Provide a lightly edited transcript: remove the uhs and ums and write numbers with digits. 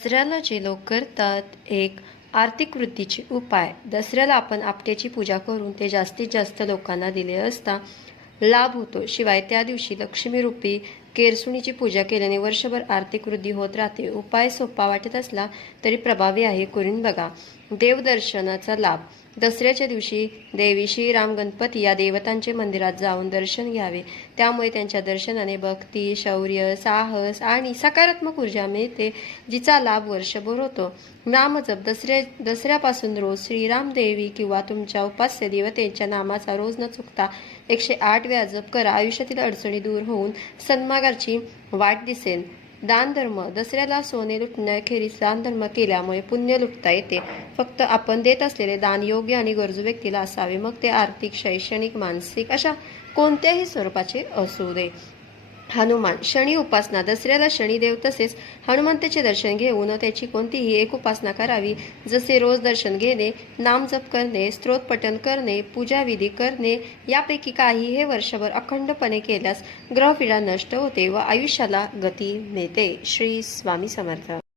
दसऱ्याला जे लोक करतात एक आर्थिक वृद्धीचे उपाय. दसऱ्याला आपण आपट्याची पूजा करून ते जास्तीत जास्त लोकांना दिले असता लाभ होतो. शिवाय त्या दिवशी लक्ष्मी रूपी केरसुणीची पूजा केल्याने वर्षभर आर्थिक वृद्धी होत राहते. उपाय सोपा वाटत असला तरी प्रभावी आहे, करून बघा. देवदर्शनाचा लाभ. दसऱ्याच्या दिवशी देवी श्रीराम गणपती या देवतांचे मंदिरात जाऊन दर्शन घ्यावे. त्यामुळे त्यांच्या दर्शनाने भक्ती, शौर्य, साहस आणि सकारात्मक ऊर्जा मिळते, जिचा लाभ वर्षभर होतो. नामजप. दसऱ्यापासून रोज श्रीराम देवी किंवा तुमच्या उपास्य देवतेच्या नामाचा रोज न चुकता 108 वेळा जप करा. आयुष्यातील अडचणी दूर होऊन सन्मार्गाची वाट दिसेल. दानधर्म. दसऱ्याला सोने लुटण्याखेरीज दानधर्म केल्यामुळे पुण्य लुटता येते. फक्त आपण देत असलेले दान योग्य आणि गरजू व्यक्तीला असावे, मग ते आर्थिक, शैक्षणिक, मानसिक अशा कोणत्याही स्वरूपाचे असू दे. हनुमान. शनी उपासना. दसऱ्याला शनिदेव तसेच हनुमंताचे दर्शन घेऊन त्याची कोणतीही एक उपासना करावी. जसे रोज दर्शन घेणे, नामजप करणे, स्तोत्र पठण करणे, पूजाविधी करणे यापैकी काही हे वर्षभर अखंडपणे केल्यास ग्रहपीडा नष्ट होते व आयुष्याला गती मिळते. श्री स्वामी समर्थ.